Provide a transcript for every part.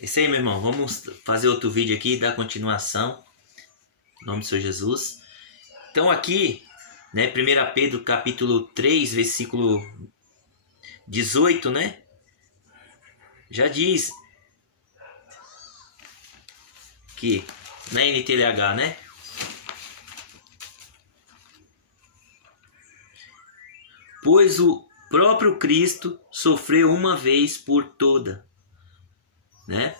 Isso aí, meu irmão. Vamos fazer outro vídeo aqui, dar continuação. Em nome do Senhor Jesus. Então aqui, né, 1 Pedro capítulo 3, versículo 18, né? Já diz que na NTLH, né? Pois o próprio Cristo sofreu uma vez por toda, né?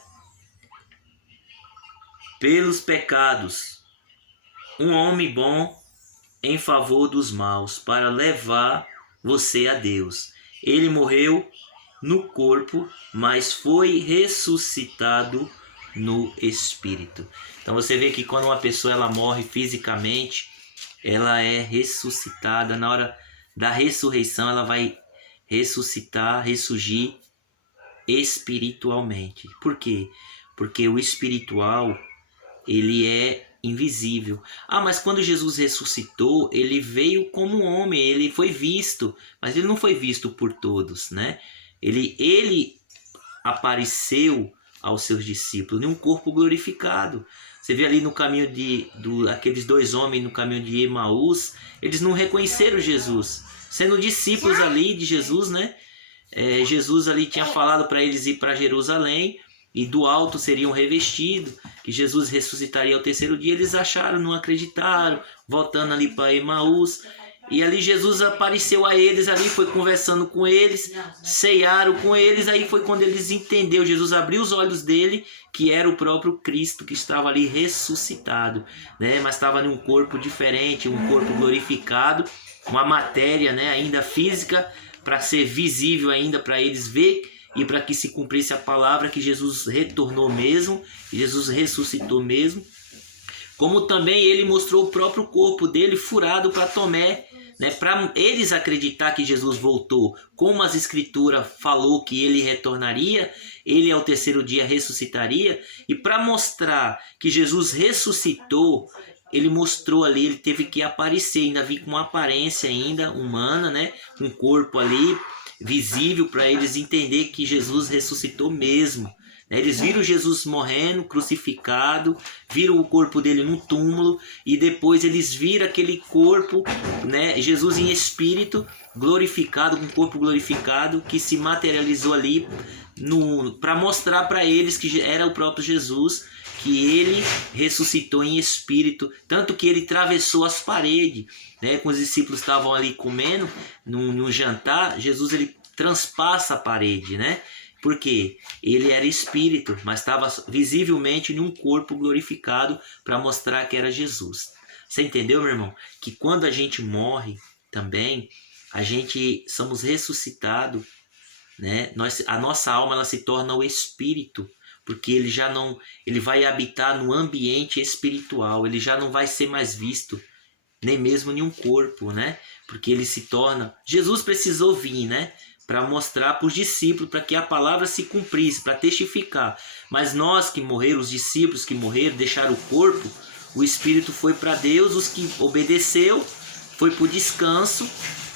Pelos pecados, um homem bom em favor dos maus, para levar você a Deus. Ele morreu no corpo, mas foi ressuscitado no espírito. Então você vê que quando uma pessoa ela morre fisicamente, ela é ressuscitada. Na hora da ressurreição, ela vai ressuscitar, ressurgir espiritualmente. Por quê? Porque o espiritual, ele é invisível. Ah, mas quando Jesus ressuscitou, ele veio como um homem, ele foi visto, mas ele não foi visto por todos, né? Ele apareceu aos seus discípulos em um corpo glorificado. Você vê ali no caminho aqueles dois homens no caminho de Emaús, eles não reconheceram Jesus, sendo discípulos ali de Jesus, né? Jesus ali tinha falado para eles ir para Jerusalém e do alto seriam revestidos, que Jesus ressuscitaria ao terceiro dia. Eles acharam, não acreditaram, voltando ali para Emaús. E ali Jesus apareceu a eles, ali foi conversando com eles, ceiaram com eles. Aí foi quando eles entenderam, Jesus abriu os olhos dele, que era o próprio Cristo que estava ali ressuscitado, né? Mas estava em um corpo diferente, um corpo glorificado, uma matéria, né, ainda física, para ser visível ainda, para eles ver, e para que se cumprisse a palavra que Jesus retornou mesmo, Jesus ressuscitou mesmo. Como também ele mostrou o próprio corpo dele furado para Tomé, né, para eles acreditar que Jesus voltou. Como as escrituras falou que ele retornaria, ele ao terceiro dia ressuscitaria, e para mostrar que Jesus ressuscitou, ele mostrou ali, ele teve que aparecer, ainda vir com uma aparência ainda humana, né, um corpo ali visível, para eles entender que Jesus ressuscitou mesmo. Eles viram Jesus morrendo, crucificado, viram o corpo dele num túmulo, e depois eles viram aquele corpo, né, Jesus em espírito, glorificado, com o corpo glorificado, que se materializou ali para mostrar para eles que era o próprio Jesus, que ele ressuscitou em espírito, tanto que ele atravessou as paredes, né? Quando os discípulos estavam ali comendo, num jantar, Jesus ele transpassa a parede, né? Porque ele era espírito, mas estava visivelmente em um corpo glorificado para mostrar que era Jesus. Você entendeu, meu irmão? Que quando a gente morre também, a gente somos ressuscitados, né? A nossa alma ela se torna o espírito, porque ele já não, ele vai habitar no ambiente espiritual, ele já não vai ser mais visto, nem mesmo em um corpo, né? Porque ele se torna, Jesus precisou vir, né, para mostrar para os discípulos, para que a palavra se cumprisse, para testificar. Mas nós que morreram, os discípulos que morreram, deixaram o corpo, o espírito foi para Deus, os que obedeceu foi para o descanso,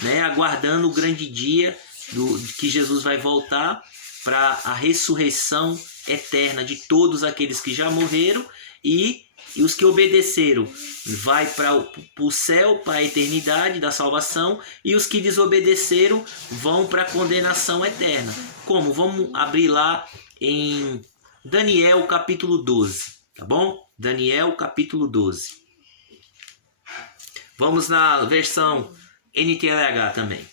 né, aguardando o grande dia que Jesus vai voltar para a ressurreição eterna de todos aqueles que já morreram, e os que obedeceram vai para o céu, para a eternidade da salvação, e os que desobedeceram vão para a condenação eterna. Como? Vamos abrir lá em Daniel capítulo 12, tá bom? Daniel capítulo 12. Vamos na versão NTLH também.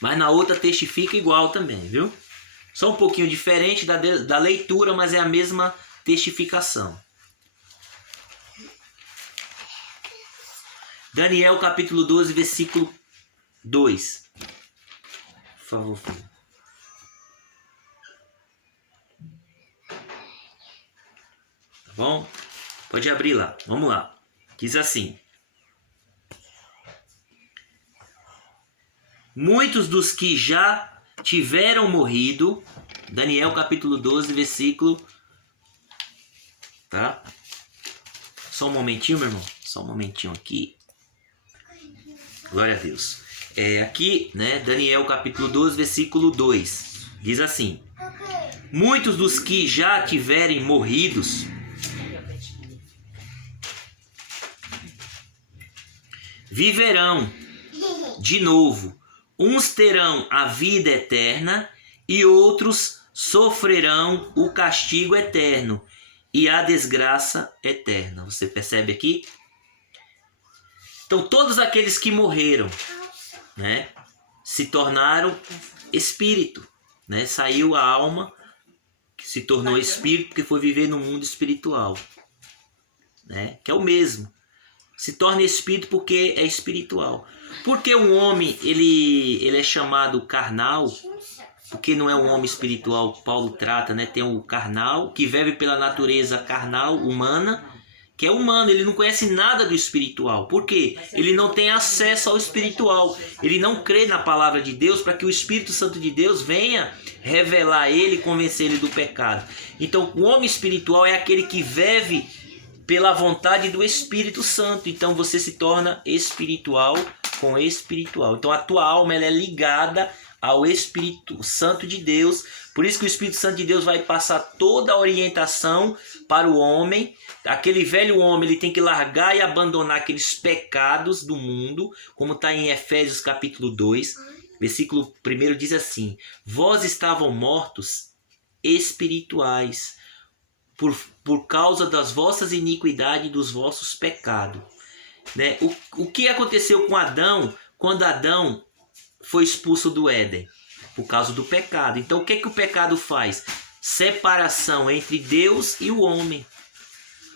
Mas na outra testifica igual também, viu? Só um pouquinho diferente da leitura, mas é a mesma testificação. Daniel capítulo 12, versículo 2. Por favor, filho. Tá bom? Pode abrir lá. Vamos lá. Diz assim: muitos dos que já tiveram morrido, Daniel capítulo 12, versículo, tá? Só um momentinho, meu irmão. Só um momentinho aqui. Glória a Deus. Aqui, né, Daniel capítulo 12, versículo 2. Diz assim: Muitos dos que já tiverem morridos viverão de novo. Uns terão a vida eterna e outros sofrerão o castigo eterno e a desgraça eterna. Você percebe aqui? Então todos aqueles que morreram, né, se tornaram espírito, né? Saiu a alma, que se tornou espírito porque foi viver no mundo espiritual, né? Que é o mesmo. Se torna espírito porque é espiritual. Porque um homem ele é chamado carnal, porque não é um homem espiritual. Paulo trata, né? Tem o carnal, que vive pela natureza carnal, humana, que é humano, ele não conhece nada do espiritual. Por quê? Ele não tem acesso ao espiritual. Ele não crê na palavra de Deus para que o Espírito Santo de Deus venha revelar a ele e convencer ele do pecado. Então, o homem espiritual é aquele que vive pela vontade do Espírito Santo. Então, você se torna espiritual com espiritual. Então, a tua alma ela é ligada ao Espírito Santo de Deus. Por isso que o Espírito Santo de Deus vai passar toda a orientação para o homem. Aquele velho homem ele tem que largar e abandonar aqueles pecados do mundo, como está em Efésios capítulo 2, versículo 1 diz assim: vós estavam mortos espirituais por causa das vossas iniquidades e dos vossos pecados. Né? O que aconteceu com Adão quando Adão foi expulso do Éden? Por causa do pecado. Então o que o pecado faz? Separação entre Deus e o homem.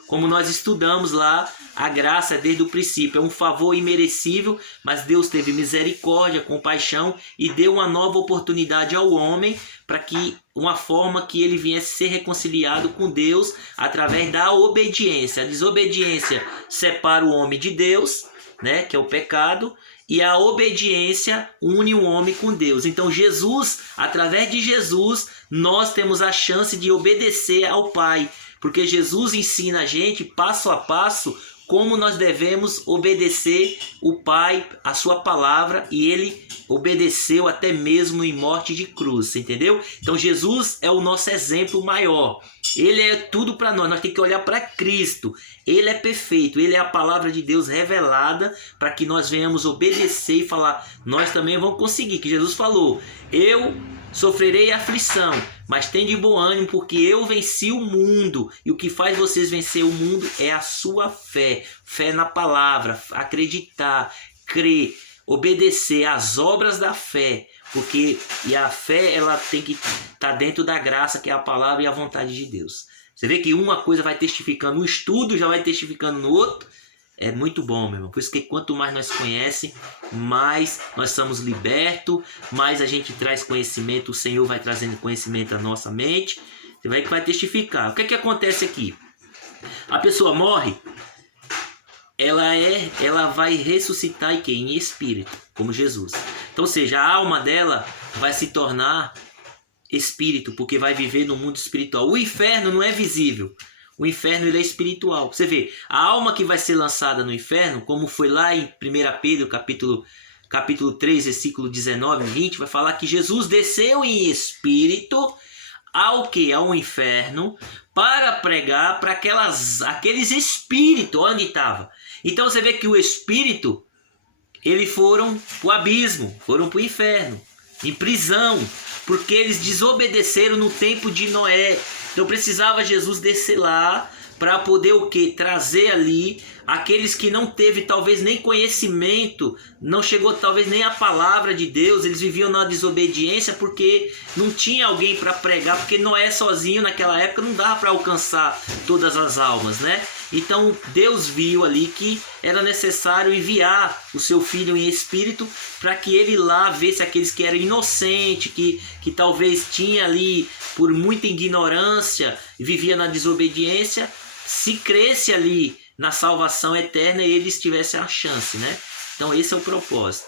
Como nós estudamos lá, a graça desde o princípio é um favor imerecível, mas Deus teve misericórdia, compaixão e deu uma nova oportunidade ao homem para que uma forma que ele viesse ser reconciliado com Deus através da obediência. A desobediência separa o homem de Deus, né, que é o pecado, e a obediência une o homem com Deus. Então Jesus, através de Jesus, nós temos a chance de obedecer ao Pai. Porque Jesus ensina a gente, passo a passo, como nós devemos obedecer o Pai, a sua palavra, e ele obedeceu até mesmo em morte de cruz, você entendeu? Então Jesus é o nosso exemplo maior. Ele é tudo para nós temos que olhar para Cristo. Ele é perfeito, ele é a palavra de Deus revelada para que nós venhamos obedecer e falar, nós também vamos conseguir, que Jesus falou, eu sofrerei aflição, mas tem de bom ânimo, porque eu venci o mundo. E o que faz vocês vencer o mundo é a sua fé. Fé na palavra, acreditar, crer, obedecer às obras da fé. Porque e a fé ela tem que estar dentro da graça, que é a palavra e a vontade de Deus. Você vê que uma coisa vai testificando, um estudo já vai testificando no outro. É muito bom, meu irmão. Por isso que quanto mais nós conhecemos, mais nós somos libertos, mais a gente traz conhecimento, o Senhor vai trazendo conhecimento à nossa mente. Você vai testificar. O que é que acontece aqui? A pessoa morre, ela vai ressuscitar em espírito, como Jesus. Então, ou seja, a alma dela vai se tornar espírito, porque vai viver no mundo espiritual. O inferno não é visível. O inferno ele é espiritual. Você vê, a alma que vai ser lançada no inferno, como foi lá em 1 Pedro, capítulo 3, versículo 19 e 20, vai falar que Jesus desceu em espírito ao inferno para pregar para aqueles espíritos onde estava. Então você vê que o espírito, eles foram para o abismo, foram para o inferno, em prisão, porque eles desobedeceram no tempo de Noé. Então precisava Jesus descer lá para poder o quê? Trazer ali aqueles que não teve talvez nem conhecimento, não chegou talvez nem a palavra de Deus, eles viviam na desobediência porque não tinha alguém para pregar, porque Noé sozinho naquela época não dava para alcançar todas as almas, né? Então Deus viu ali que era necessário enviar o seu filho em espírito para que ele lá visse aqueles que eram inocentes, que talvez tinha ali por muita ignorância, vivia na desobediência, se cresce ali na salvação eterna eles tivessem a chance, né? Então esse é o propósito,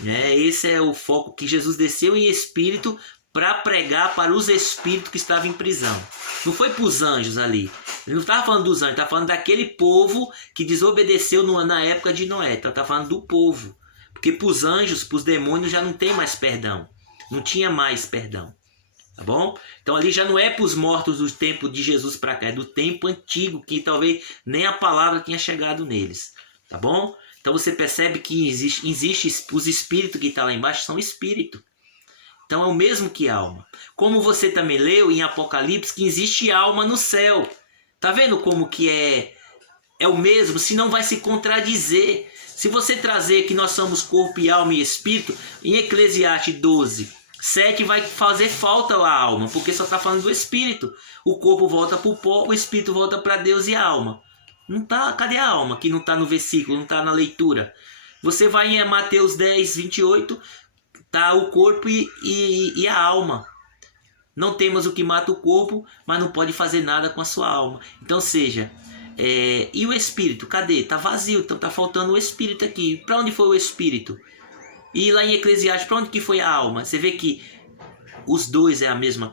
né? Esse é o foco, que Jesus desceu em espírito para pregar para os espíritos que estavam em prisão. Não foi para os anjos ali. Ele não estava falando dos anjos, estava falando daquele povo que desobedeceu na época de Noé. Então estava falando do povo. Porque para os anjos, para os demônios já não tem mais perdão. Não tinha mais perdão. Tá bom? Então ali já não é para os mortos do tempo de Jesus para cá, é do tempo antigo, que talvez nem a palavra tenha chegado neles. Tá bom? Então você percebe que existe os espíritos que estão lá embaixo, são espírito. Então é o mesmo que alma. Como você também leu em Apocalipse que existe alma no céu. Tá vendo como que é o mesmo? Senão vai se contradizer. Se você trazer que nós somos corpo e alma e espírito, em Eclesiastes 12:7 vai fazer falta a alma, porque só está falando do espírito. O corpo volta para o pó, o espírito volta para Deus e a alma. Não tá, cadê a alma que não está no versículo, não está na leitura? Você vai em Mateus 10:28, tá o corpo e a alma. Não temos o que mata o corpo, mas não pode fazer nada com a sua alma. Então, seja, e o espírito? Cadê? Tá vazio, então tá faltando o espírito aqui. Para onde foi o espírito? E lá em Eclesiastes, para onde que foi a alma? Você vê que os dois é a mesma